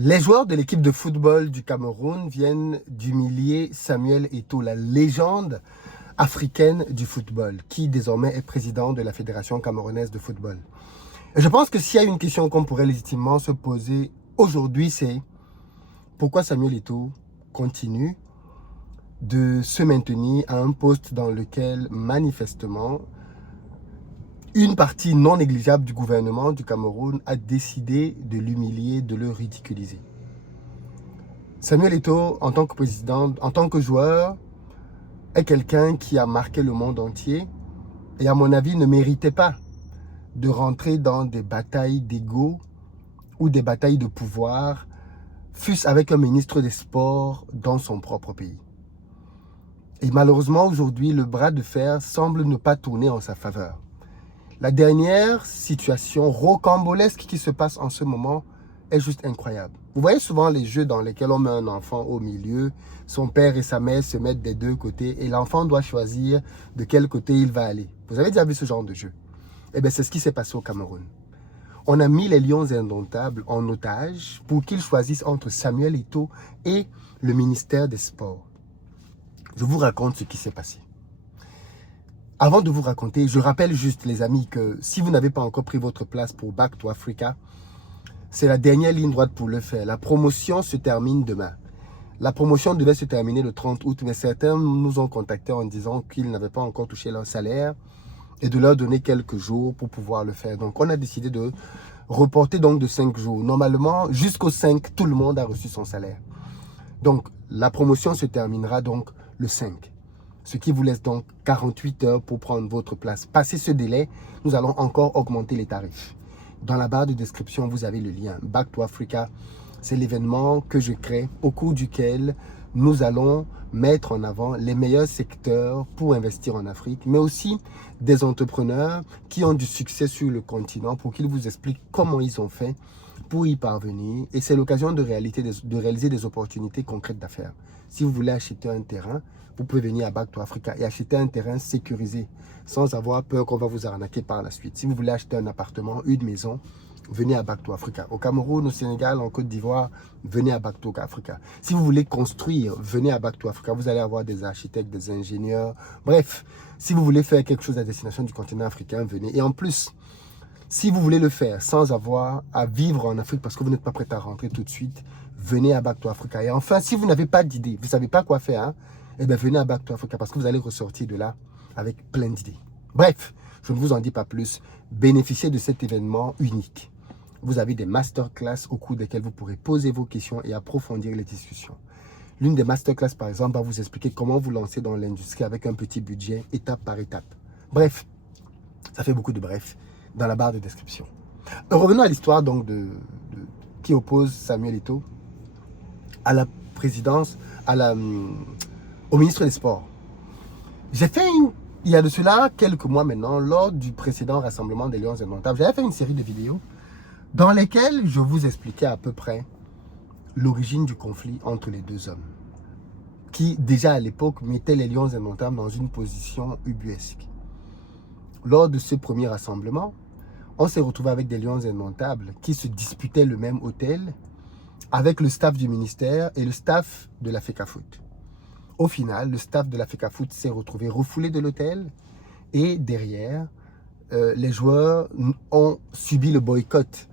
Les joueurs de l'équipe de football du Cameroun viennent d'humilier Samuel Eto'o, la légende africaine du football, qui désormais est président de la Fédération camerounaise de football. Et je pense que s'il y a une question qu'on pourrait légitimement se poser aujourd'hui, c'est pourquoi Samuel Eto'o continue de se maintenir à un poste dans lequel, manifestement, une partie non négligeable du gouvernement du Cameroun a décidé de l'humilier, de le ridiculiser. Samuel Eto'o, en tant que président, en tant que joueur, est quelqu'un qui a marqué le monde entier et à mon avis ne méritait pas de rentrer dans des batailles d'ego ou des batailles de pouvoir, fût-ce avec un ministre des Sports dans son propre pays. Et malheureusement, aujourd'hui, le bras de fer semble ne pas tourner en sa faveur. La dernière situation rocambolesque qui se passe en ce moment est juste incroyable. Vous voyez souvent les jeux dans lesquels on met un enfant au milieu, son père et sa mère se mettent des deux côtés et l'enfant doit choisir de quel côté il va aller. Vous avez déjà vu ce genre de jeu? Eh bien, c'est ce qui s'est passé au Cameroun. On a mis les Lions indomptables en otage pour qu'ils choisissent entre Samuel Eto'o et le ministère des Sports. Je vous raconte ce qui s'est passé. Avant de vous raconter, je rappelle juste les amis que si vous n'avez pas encore pris votre place pour Back to Africa, c'est la dernière ligne droite pour le faire. La promotion se termine demain. La promotion devait se terminer le 30 août, mais certains nous ont contactés en disant qu'ils n'avaient pas encore touché leur salaire et de leur donner quelques jours pour pouvoir le faire. Donc on a décidé de reporter donc de 5 jours. Normalement, jusqu'au 5, tout le monde a reçu son salaire. Donc la promotion se terminera donc le 5. Ce qui vous laisse donc 48 heures pour prendre votre place. Passé ce délai, nous allons encore augmenter les tarifs. Dans la barre de description, vous avez le lien. Back to Africa, c'est l'événement que je crée au cours duquel nous allons mettre en avant les meilleurs secteurs pour investir en Afrique, mais aussi des entrepreneurs qui ont du succès sur le continent pour qu'ils vous expliquent comment ils ont fait pour y parvenir. Et c'est l'occasion de réaliser des opportunités concrètes d'affaires. Si vous voulez acheter un terrain, vous pouvez venir à Back to Africa et acheter un terrain sécurisé sans avoir peur qu'on va vous arnaquer par la suite. Si vous voulez acheter un appartement, une maison, venez à Back to Africa. Au Cameroun, au Sénégal, en Côte d'Ivoire, venez à Back to Africa. Si vous voulez construire, venez à Back to Africa. Vous allez avoir des architectes, des ingénieurs. Bref, si vous voulez faire quelque chose à destination du continent africain, venez. Et en plus, si vous voulez le faire sans avoir à vivre en Afrique parce que vous n'êtes pas prêt à rentrer tout de suite, venez à Back to Africa. Et enfin, si vous n'avez pas d'idée, vous ne savez pas quoi faire, hein, eh bien, venez à Back to Africa parce que vous allez ressortir de là avec plein d'idées. Bref, je ne vous en dis pas plus. Bénéficiez de cet événement unique. Vous avez des masterclass au cours desquelles vous pourrez poser vos questions et approfondir les discussions. L'une des masterclass, par exemple, va vous expliquer comment vous lancer dans l'industrie avec un petit budget, étape par étape. Bref, ça fait beaucoup de bref dans la barre de description. Revenons à l'histoire donc qui oppose Samuel Eto'o à la présidence, au ministre des Sports. J'ai fait il y a de cela quelques mois maintenant, lors du précédent rassemblement des Lions indomptables, j'avais fait une série de vidéos dans lesquelles je vous expliquais à peu près l'origine du conflit entre les deux hommes, qui déjà à l'époque mettaient les Lions indomptables dans une position ubuesque. Lors de ce premier rassemblement, on s'est retrouvé avec des Lions indomptables qui se disputaient le même hôtel avec le staff du ministère et le staff de la FECAFOOT. Au final, le staff de la FECAFOOT s'est retrouvé refoulé de l'hôtel et derrière, les joueurs ont subi le boycott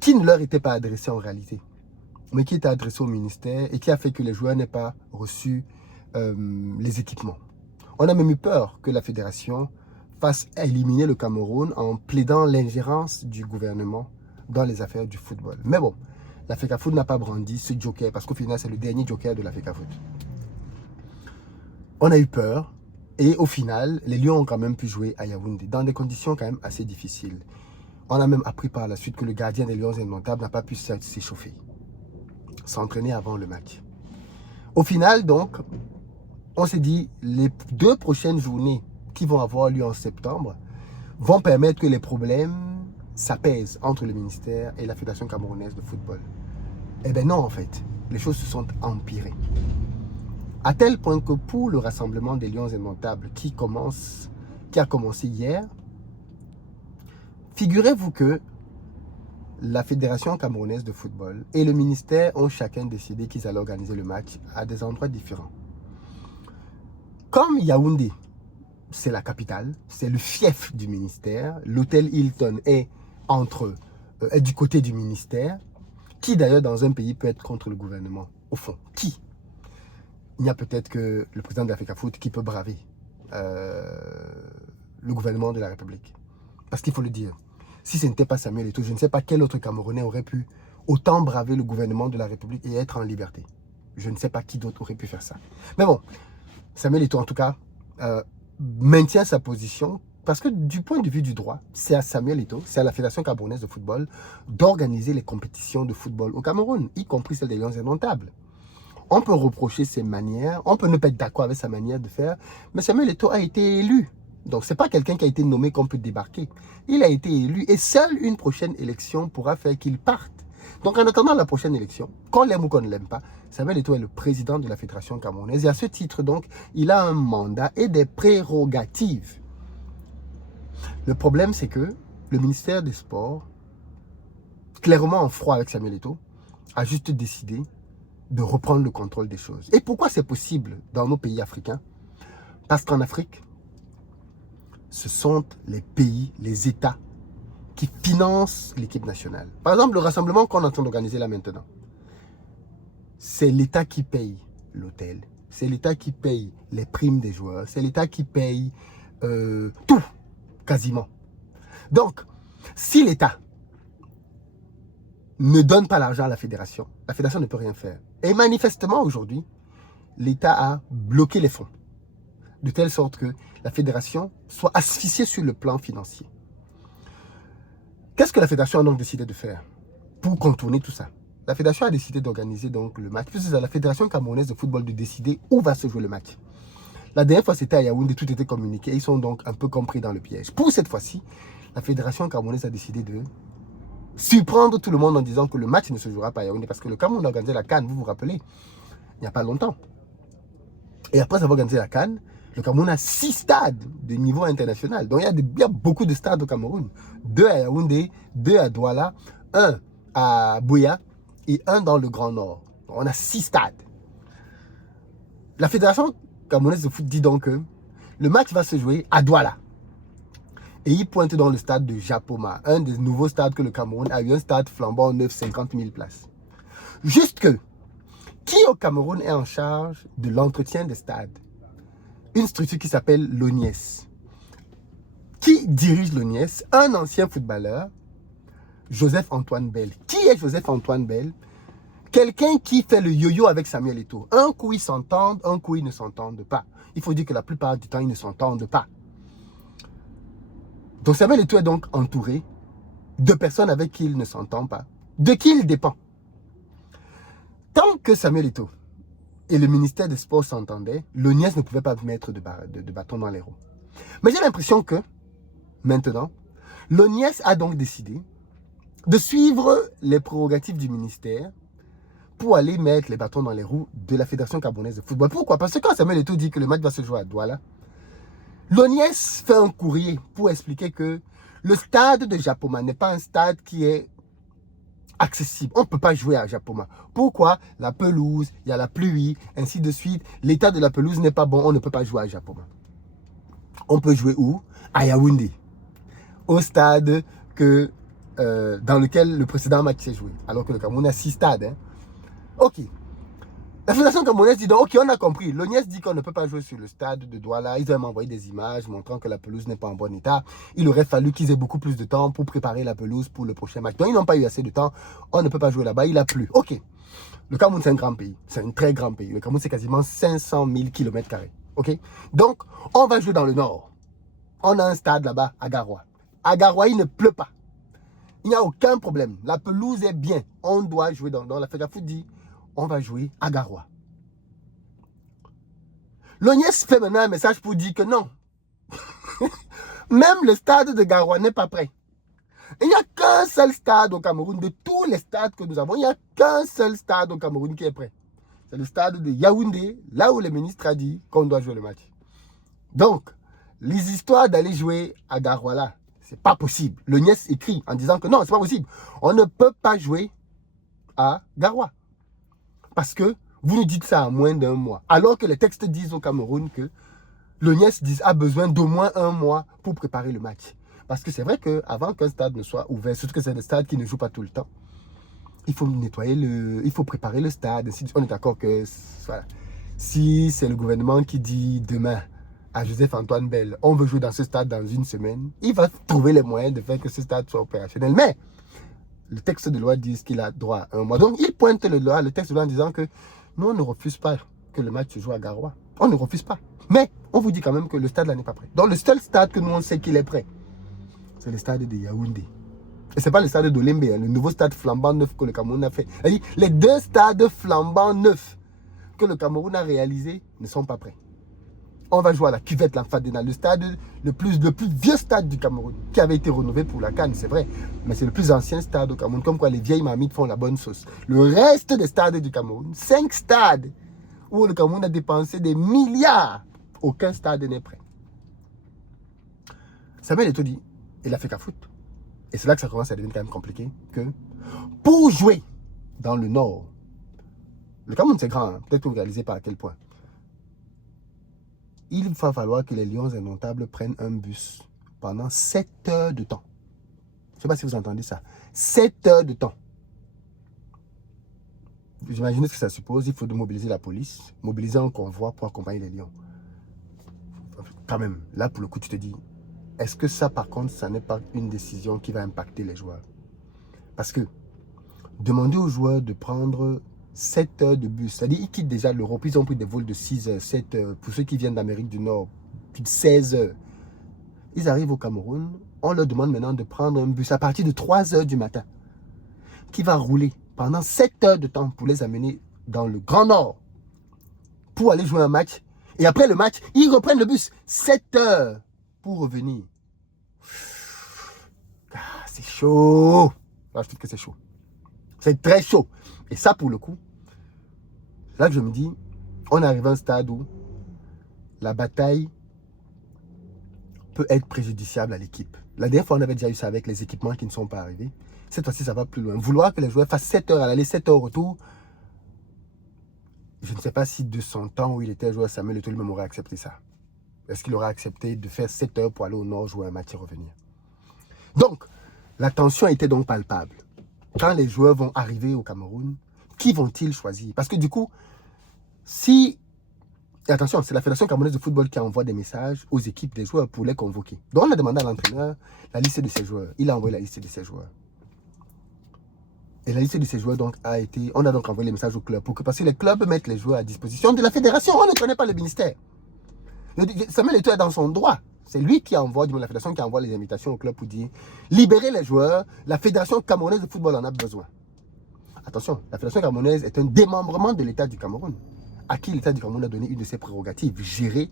qui ne leur était pas adressé en réalité, mais qui était adressé au ministère et qui a fait que les joueurs n'aient pas reçu les équipements. On a même eu peur que la fédération fasse éliminer le Cameroun en plaidant l'ingérence du gouvernement dans les affaires du football. Mais bon, la FECAFOOT n'a pas brandi ce joker parce qu'au final, c'est le dernier joker de la FECAFOOT. On a eu peur et au final, les Lions ont quand même pu jouer à Yaoundé dans des conditions quand même assez difficiles. On a même appris par la suite que le gardien des Lions indomptables n'a pas pu s'échauffer, s'entraîner avant le match. Au final, donc, on s'est dit, les 2 prochaines journées qui vont avoir lieu en septembre vont permettre que les problèmes s'apaisent entre le ministère et la Fédération camerounaise de football. Eh bien non, en fait, les choses se sont empirées. À tel point que pour le rassemblement des Lions indomptables qui a commencé hier, figurez-vous que la Fédération camerounaise de football et le ministère ont chacun décidé qu'ils allaient organiser le match à des endroits différents. Comme Yaoundé, c'est la capitale, c'est le fief du ministère, l'hôtel Hilton est du côté du ministère, qui d'ailleurs dans un pays peut être contre le gouvernement, au fond, qui? Il y a peut-être que le président de l'Africa Foot qui peut braver le gouvernement de la République. Parce qu'il faut le dire, si ce n'était pas Samuel Eto'o, je ne sais pas quel autre Camerounais aurait pu autant braver le gouvernement de la République et être en liberté. Je ne sais pas qui d'autre aurait pu faire ça. Mais bon, Samuel Eto'o en tout cas maintient sa position parce que du point de vue du droit, c'est à Samuel Eto'o, c'est à la Fédération camerounaise de football d'organiser les compétitions de football au Cameroun, y compris celles des Lions indomptables. On peut reprocher ses manières, on peut ne pas être d'accord avec sa manière de faire, mais Samuel Eto'o a été élu. Donc, ce n'est pas quelqu'un qui a été nommé qu'on peut débarquer. Il a été élu et seule une prochaine élection pourra faire qu'il parte. Donc, en attendant la prochaine élection, qu'on l'aime ou qu'on ne l'aime pas, Samuel Eto'o est le président de la Fédération camerounaise. Et à ce titre, donc, il a un mandat et des prérogatives. Le problème, c'est que le ministère des Sports, clairement en froid avec Samuel Eto'o, a juste décidé de reprendre le contrôle des choses. Et pourquoi c'est possible dans nos pays africains? Parce qu'en Afrique, ce sont les pays, les États qui financent l'équipe nationale. Par exemple, le rassemblement qu'on est en train d'organiser là maintenant, c'est l'État qui paye l'hôtel, c'est l'État qui paye les primes des joueurs, c'est l'État qui paye tout, quasiment. Donc, si l'État ne donne pas l'argent à la fédération ne peut rien faire. Et manifestement, aujourd'hui, l'État a bloqué les fonds, de telle sorte que la fédération soit asphyxiée sur le plan financier. Qu'est-ce que la fédération a donc décidé de faire pour contourner tout ça? La fédération a décidé d'organiser donc le match, puisque c'est à la Fédération camerounaise de football de décider où va se jouer le match. La dernière fois, c'était à Yaoundé, tout était communiqué, ils sont donc un peu compris dans le piège. Pour cette fois-ci, la Fédération camerounaise a décidé de surprendre tout le monde en disant que le match ne se jouera pas à Yaoundé, parce que le Cameroun a organisé la CAN, vous vous rappelez, il n'y a pas longtemps. Et après avoir organisé la CAN, le Cameroun a 6 stades de niveau international. Donc il y a beaucoup de stades au Cameroun. 2 à Yaoundé, 2 à Douala, 1 à Buea et 1 dans le Grand Nord. Donc, on a 6 stades. La Fédération camerounaise de foot dit donc que le match va se jouer à Douala. Et il pointe dans le stade de Japoma, un des nouveaux stades que le Cameroun a eu, un stade flambant neuf, 50 000 places. Juste que, qui au Cameroun est en charge de l'entretien des stades? Une structure qui s'appelle l'ONIES. Qui dirige l'ONIES? Un ancien footballeur, Joseph-Antoine Bell. Qui est Joseph-Antoine Bell? Quelqu'un qui fait le yo-yo avec Samuel Eto'o. Un coup ils s'entendent, un coup ils ne s'entendent pas. Il faut dire que la plupart du temps ils ne s'entendent pas. Donc Samuel Eto'o est donc entouré de personnes avec qui il ne s'entend pas. De qui il dépend? Tant que Samuel Eto'o et le ministère des Sports s'entendaient, l'ONIES ne pouvait pas mettre de bâton dans les roues. Mais j'ai l'impression que, maintenant, l'ONIES a donc décidé de suivre les prérogatives du ministère pour aller mettre les bâtons dans les roues de la Fédération camerounaise de football. Pourquoi? Parce que quand Samuel Eto'o dit que le match va se jouer à Douala, l'ONIES fait un courrier pour expliquer que le stade de Japoma n'est pas un stade qui est accessible. On ne peut pas jouer à Japoma. Pourquoi? La pelouse, il y a la pluie, ainsi de suite. L'état de la pelouse n'est pas bon, on ne peut pas jouer à Japoma. On peut jouer où? À Yaoundé. Au stade dans lequel le précédent match s'est joué. Alors que le Cameroun a 6 stades. Hein. Ok. La Fédération camerounaise dit donc, ok, on a compris. L'ONIES dit qu'on ne peut pas jouer sur le stade de Douala. Ils ont envoyé des images montrant que la pelouse n'est pas en bon état. Il aurait fallu qu'ils aient beaucoup plus de temps pour préparer la pelouse pour le prochain match. Donc, ils n'ont pas eu assez de temps. On ne peut pas jouer là-bas. Il a plu. Ok. Le Cameroun, c'est un grand pays. C'est un très grand pays. Le Cameroun, c'est quasiment 500 000 km². Ok. Donc, on va jouer dans le nord. On a un stade là-bas à Garoua. À Garoua, il ne pleut pas. Il n'y a aucun problème. La pelouse est bien. On doit jouer dans la Fédération dit on va jouer à Garoua. L'ONIES fait maintenant un message pour dire que non. Même le stade de Garoua n'est pas prêt. Il n'y a qu'un seul stade au Cameroun, de tous les stades que nous avons, il n'y a qu'un seul stade au Cameroun qui est prêt. C'est le stade de Yaoundé, là où le ministre a dit qu'on doit jouer le match. Donc, les histoires d'aller jouer à Garoua là, C'est pas possible. Le Niès écrit en disant que non, c'est pas possible. On ne peut pas jouer à Garoua. Parce que vous nous dites ça en moins d'un mois. Alors que les textes disent au Cameroun que le Niès a besoin d'au moins un mois pour préparer le match. Parce que c'est vrai qu'avant qu'un stade ne soit ouvert, surtout que c'est des stades qui ne jouent pas tout le temps, il faut nettoyer il faut préparer le stade. On est d'accord que voilà, si c'est le gouvernement qui dit demain à Joseph-Antoine Bell, on veut jouer dans ce stade dans une semaine, il va trouver les moyens de faire que ce stade soit opérationnel. Mais le texte de loi dit qu'il a droit à un mois. Donc il pointe le texte de loi en disant que nous, on ne refuse pas que le match se joue à Garoua. On ne refuse pas. Mais on vous dit quand même que le stade là n'est pas prêt. Donc le seul stade que nous on sait qu'il est prêt, c'est le stade de Yaoundé. Et ce n'est pas le stade d'Olembe, hein, le nouveau stade flambant neuf que le Cameroun a fait. Les deux stades flambant neufs que le Cameroun a réalisés ne sont pas prêts. On va jouer à la cuvette Lamfadena, le stade, le plus vieux stade du Cameroun, qui avait été rénové pour la CAN, c'est vrai. Mais c'est le plus ancien stade au Cameroun, comme quoi les vieilles mamites font la bonne sauce. Le reste des stades du Cameroun, 5 stades où le Cameroun a dépensé des milliards, aucun stade n'est prêt. Samuel Eto'o dit, il a fait qu'à foot. Et c'est là que ça commence à devenir quand même compliqué, que pour jouer dans le Nord, le Cameroun c'est grand, hein, peut-être que vous ne réalisez pas à quel point. Il va falloir que les Lions Indomptables prennent un bus pendant 7 heures de temps. Je ne sais pas si vous entendez ça. 7 heures de temps. Vous imaginez ce que ça suppose. Il faut mobiliser la police, mobiliser un convoi pour accompagner les Lions. Quand même, là pour le coup, tu te dis, est-ce que ça par contre, ça n'est pas une décision qui va impacter les joueurs? Parce que demander aux joueurs de prendre 7 heures de bus, c'est-à-dire ils quittent déjà l'Europe, ils ont pris des vols de 6 heures, 7 heures, pour ceux qui viennent d'Amérique du Nord, plus de 16 heures. Ils arrivent au Cameroun, on leur demande maintenant de prendre un bus à partir de 3 heures du matin, qui va rouler pendant 7 heures de temps pour les amener dans le Grand Nord, pour aller jouer un match. Et après le match, ils reprennent le bus, 7 heures, pour revenir. Ah, c'est chaud. Là, je trouve que c'est chaud. C'est très chaud. Et ça, pour le coup, là que je me dis, on arrive à un stade où la bataille peut être préjudiciable à l'équipe. La dernière fois, on avait déjà eu ça avec les équipements qui ne sont pas arrivés. Cette fois-ci, ça va plus loin. Vouloir que les joueurs fassent 7 heures à l'aller, 7 heures au retour, je ne sais pas si de son temps où il était joueur, Samuel Eto'o lui-même aurait accepté ça. Est-ce qu'il aurait accepté de faire 7 heures pour aller au Nord, jouer un match et revenir? Donc, la tension était donc palpable. Quand les joueurs vont arriver au Cameroun, qui vont-ils choisir? Parce que du coup, si... Et attention, c'est la Fédération camerounaise de football qui envoie des messages aux équipes des joueurs pour les convoquer. Donc on a demandé à l'entraîneur la liste de ses joueurs. Il a envoyé la liste de ses joueurs. Et la liste de ses joueurs donc a été... On a donc envoyé les messages au club parce que les clubs mettent les joueurs à disposition de la fédération. On ne connaît pas le ministère. Samuel Eto'o est dans son droit. C'est lui qui envoie, du moins la fédération qui envoie les invitations au club pour dire libérez les joueurs, la Fédération camerounaise de football en a besoin. Attention, la Fédération camerounaise est un démembrement de l'État du Cameroun, à qui l'État du Cameroun a donné une de ses prérogatives, gérer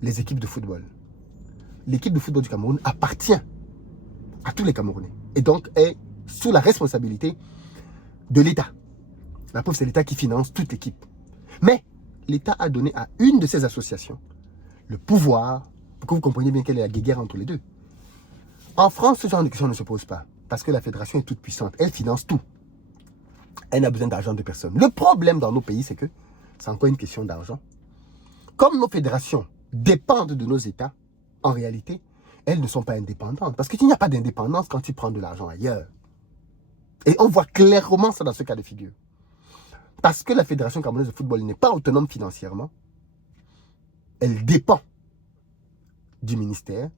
les équipes de football. L'équipe de football du Cameroun appartient à tous les Camerounais et donc est sous la responsabilité de l'État. La preuve, c'est l'État qui finance toute l'équipe. Mais l'État a donné à une de ces associations le pouvoir, pour que vous compreniez bien quelle est la guerre entre les deux. En France, ce genre de questions ne se pose pas, parce que la fédération est toute puissante, elle finance tout. Elle n'a besoin d'argent de personne. Le problème dans nos pays, c'est que c'est encore une question d'argent. Comme nos fédérations dépendent de nos États, en réalité, elles ne sont pas indépendantes. Parce qu'il n'y a pas d'indépendance quand tu prends de l'argent ailleurs. Et on voit clairement ça dans ce cas de figure. Parce que la Fédération camerounaise de football n'est pas autonome financièrement, elle dépend du ministère,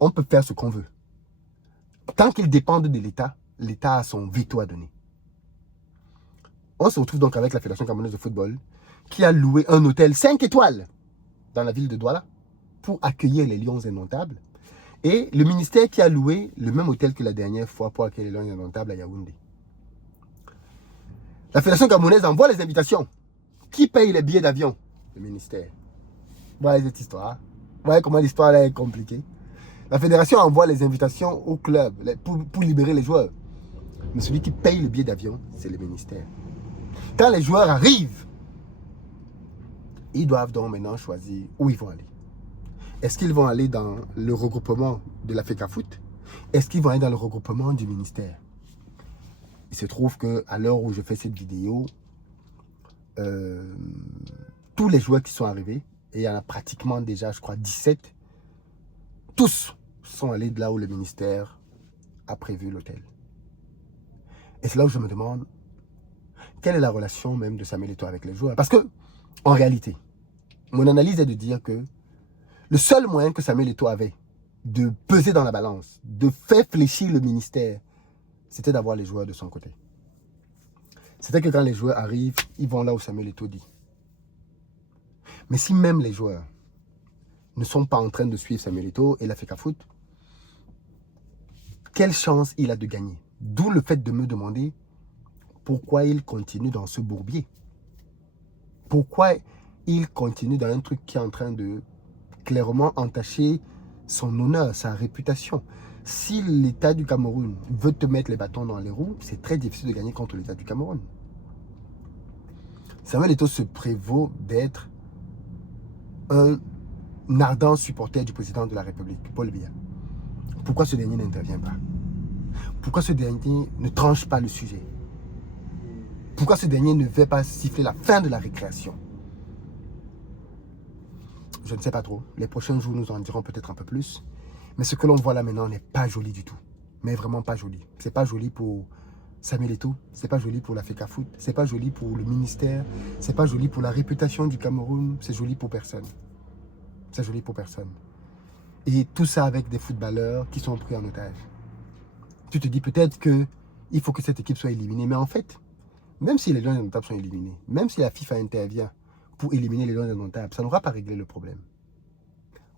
on peut faire ce qu'on veut. Tant qu'ils dépendent de l'État, l'État a son veto à donner. On se retrouve donc avec la Fédération camerounaise de football qui a loué un hôtel 5 étoiles dans la ville de Douala pour accueillir les Lions Indomptables et le ministère qui a loué le même hôtel que la dernière fois pour accueillir les Lions Indomptables à Yaoundé. La Fédération camerounaise envoie les invitations. Qui paye les billets d'avion? Le ministère. Voilà cette histoire. Vous voyez comment l'histoire est compliquée. La fédération envoie les invitations au club pour libérer les joueurs. Mais celui qui paye le billet d'avion, c'est le ministère. Quand les joueurs arrivent, ils doivent donc maintenant choisir où ils vont aller. Est-ce qu'ils vont aller dans le regroupement de la FECAFOOT? Est-ce qu'ils vont aller dans le regroupement du ministère? Il se trouve qu'à l'heure où je fais cette vidéo, tous les joueurs qui sont arrivés, et il y en a pratiquement déjà, je crois, 17, tous sont allés de là où le ministère a prévu l'hôtel. Et c'est là où je me demande, quelle est la relation même de Samuel Eto'o avec les joueurs? Parce que, en réalité, mon analyse est de dire que le seul moyen que Samuel Eto'o avait de peser dans la balance, de faire fléchir le ministère, c'était d'avoir les joueurs de son côté. C'était que quand les joueurs arrivent, ils vont là où Samuel Eto'o dit. Mais si même les joueurs ne sont pas en train de suivre Samuel Eto'o et la FECAFOOT, quelle chance il a de gagner? D'où le fait de me demander pourquoi il continue dans ce bourbier. Pourquoi il continue dans un truc qui est en train de clairement entacher son honneur, sa réputation. Si l'État du Cameroun veut te mettre les bâtons dans les roues, c'est très difficile de gagner contre l'État du Cameroun. Samuel Eto'o se prévaut d'être un ardent supporter du président de la République, Paul Biya. Pourquoi ce dernier n'intervient pas? Pourquoi ce dernier ne tranche pas le sujet? Pourquoi ce dernier ne veut pas siffler la fin de la récréation? Je ne sais pas trop. Les prochains jours nous en diront peut-être un peu plus. Mais ce que l'on voit là maintenant n'est pas joli du tout. Mais vraiment pas joli. C'est pas joli pour Samuel Eto'o. C'est pas joli pour la FECAFOOT. C'est pas joli pour le ministère. C'est pas joli pour la réputation du Cameroun. C'est joli pour personne. C'est joli pour personne. Et tout ça avec des footballeurs qui sont pris en otage. Tu te dis peut-être qu'il faut que cette équipe soit éliminée. Mais en fait, même si les Lions indomptables sont éliminés, même si la FIFA intervient pour éliminer les Lions indomptables, ça n'aura pas réglé le problème.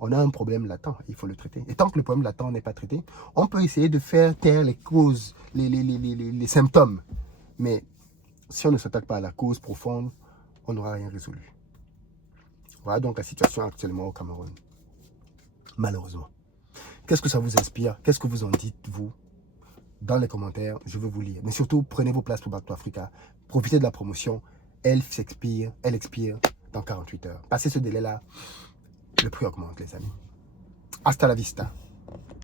On a un problème latent, il faut le traiter. Et tant que le problème latent n'est pas traité, on peut essayer de faire taire les causes, les symptômes. Mais si on ne s'attaque pas à la cause profonde, on n'aura rien résolu. Voilà donc la situation actuellement au Cameroun. Malheureusement. Qu'est-ce que ça vous inspire? Qu'est-ce que vous en dites, vous? Dans les commentaires, je veux vous lire. Mais surtout, prenez vos places pour Back to Africa. Profitez de la promotion. Elle expire dans 48 heures. Passez ce délai-là, le prix augmente, les amis. Hasta la vista.